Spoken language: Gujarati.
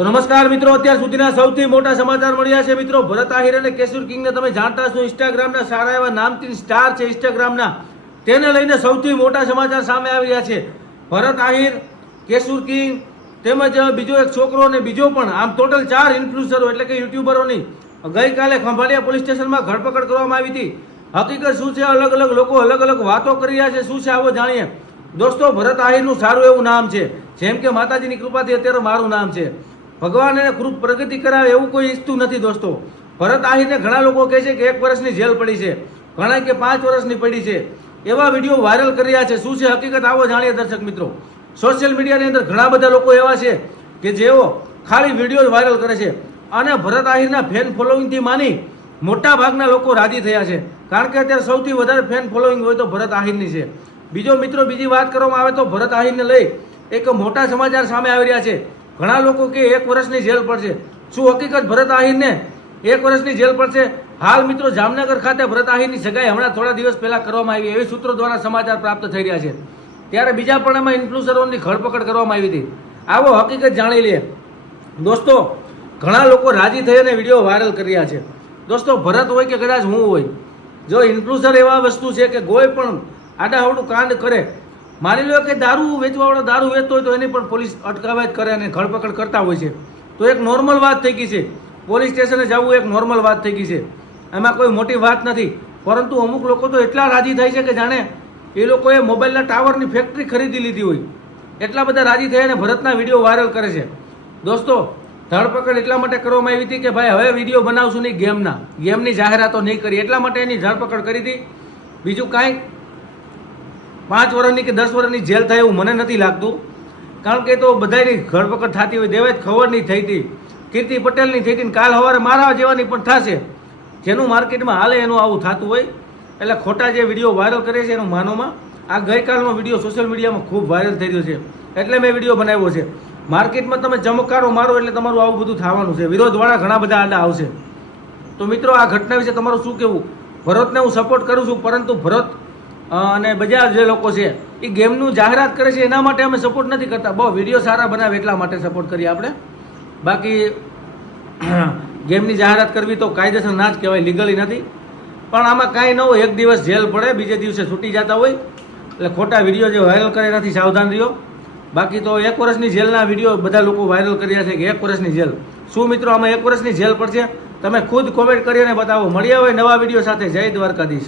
તો નમસ્કાર મિત્રો, અત્યાર સુધીના સૌથી મોટા સમાચાર મળ્યા છે. મિત્રો, ભરત આહિર અને કેશુર કિંગને તમે જાણતા છો ઇન્સ્ટાગ્રામના સારા એવા નામથી સ્ટાર છે ઇન્સ્ટાગ્રામના. તેને લઈને સૌથી મોટા સમાચાર સામે આવી રહ્યા છે. ભરત આહિર, કેશુર કિંગ, તેમજ બીજો એક છોકરો અને બીજો પણ, આમ ટોટલ ચાર ઇન્ફ્લુએન્સરો એટલે કે યુટ્યુબરોની ગઈકાલે ખંભાળિયા પોલીસ સ્ટેશનમાં ધરપકડ કરવામાં આવી હતી. હકીકત શું છે? અલગ અલગ લોકો અલગ અલગ વાતો કરી રહ્યા છે. શું છે આવો જાણીએ? દોસ્તો, ભરત આહિરનું સારું એવું નામ છે. જેમ કે માતાજીની કૃપાથી અત્યારે મારું નામ છે. ભગવાન એને કૃપ પ્રગતિ કરાવે એવું કોઈ ઈચ્છતું નથી દોસ્તો. ભરત આહિરને ઘણા લોકો કહે છે કે એક વર્ષની જેલ પડી છે ઘણા કે પાંચ વર્ષની પડી છે. એવા વીડિયો વાયરલ કરી રહ્યા છે. શું છે? હકીકત આવો જાણીએ દર્શક મિત્રો. સોશિયલ મીડિયાની અંદર ઘણા બધા લોકો એવા છે કે જેઓ ખાલી વીડિયો વાયરલ કરે છે અને ભરત આહિરના ફેન ફોલોઈંગથી માની મોટા ભાગના લોકો રાજી થયા છે. કારણ કે અત્યારે સૌથી વધારે ફેન ફોલોઈંગ હોય તો ભરત આહિરની છે. બીજો મિત્રો બીજી વાત કરવામાં આવે તો ભરત આહિરને લઈ એક મોટા સમાચાર સામે આવી રહ્યા છે. ઘણા લોકો કે એક વર્ષની જેલ પડશે. શું હકીકત ભરત આહિરને એક વર્ષની જેલ પડશે? હાલ મિત્રો જામનગર ખાતે ભરત આહિરની સગાઈ હમણાં થોડા દિવસ પહેલા કરવામાં આવી. એવી સૂત્રો દ્વારા સમાચાર પ્રાપ્ત થઈ રહ્યા છે. ત્યારે બીજા પણ એમાં ઇન્ફ્લુએન્સરોની ધરપકડ કરવામાં આવી હતી. આવો હકીકત જાણી લે દોસ્તો, ઘણા લોકો રાજી થઈ અને વીડિયો વાયરલ કરી રહ્યા છે. દોસ્તો, ભરત હોય કે કદાચ હું હોય, જો ઇન્ફ્લુએન્સર એવા વસ્તુ છે કે કોઈ પણ આડાહવડું કાંડ કરે માની લો કે દારૂ વેચવાવાળો દારૂ વેચતો હોય તો એની પણ પોલીસ અટકાવત કરે અને ધરપકડ કરતા હોય છે. તો એક નોર્મલ વાત થઈ ગઈ છે. પોલીસ સ્ટેશને જવું એક નોર્મલ વાત થઈ ગઈ છે. એમાં કોઈ મોટી વાત નથી. પરંતુ અમુક લોકો તો એટલા રાજી થાય છે કે જાણે એ લોકોએ મોબાઈલના ટાવરની ફેક્ટરી ખરીદી લીધી હોય. એટલા બધા રાજી થયા અને ભરતના વીડિયો વાયરલ કરે છે. દોસ્તો, ધરપકડ એટલા માટે કરવામાં આવી હતી કે ભાઈ, હવે વીડિયો બનાવશું નહીં ગેમના. ગેમની જાહેરાતો નહીં કરી. એટલા માટે એની ધરપકડ કરી હતી. બીજું કાંઈ પાંચ વર્ષની કે દસ વર્ષની જેલ થાય એવું મને નથી લાગતું. કારણ કે તો બધાની ધરપકડ થતી હોય દેવેજ ખબરની થઈ હતી કીર્તિ પટેલની થઈ હતી કાલ સવારે મારા જેવાની પણ થશે. જેનું માર્કેટમાં હાલે એનું આવું થતું હોય. એટલે ખોટા જે વીડિયો વાયરલ કરે છે એનું માનોમાં, આ ગઈકાલનો વીડિયો સોશિયલ મીડિયામાં ખૂબ વાયરલ થઈ રહ્યો છે. એટલે મેં વીડિયો બનાવ્યો છે. માર્કેટમાં તમે ચમકારો મારો એટલે તમારું આવું બધું થવાનું છે. વિરોધવાળા ઘણા બધા આડા આવશે. તો મિત્રો, આ ઘટના વિશે તમારું શું કહેવું? ભરતને હું સપોર્ટ કરું છું, પરંતુ ભરત અને બજાર જે લોકો છે, એ ગેમનું જાહેરાત કરે છે, એના માટે અમે સપોર્ટ નથી કરતા. બહુ વીડિયો સારા બનાવે એટલા માટે સપોર્ટ કરીએ આપણે. બાકી, ગેમની જાહેરાત કરવી તો કાયદેસર ના જ કહેવાય લીગલી નથી. પણ આમાં કાંઈ ન હોય, એક દિવસ જેલ પડે, બીજે દિવસે છૂટી જતા હોય. એટલે ખોટા વીડિયો જે વાયરલ કરે, એનાથી સાવધાન રહ્યો. બાકી તો એક વર્ષની જેલના વીડિયો બધા લોકો વાયરલ કર્યા છે કે એક વર્ષની જેલ. શું મિત્રો, આમાં એક વર્ષની જેલ પડશે? તમે ખુદ કોમેન્ટ કરીને બતાવો. મળ્યા હોય નવા વીડિયો સાથે. જય દ્વારકાધીશ.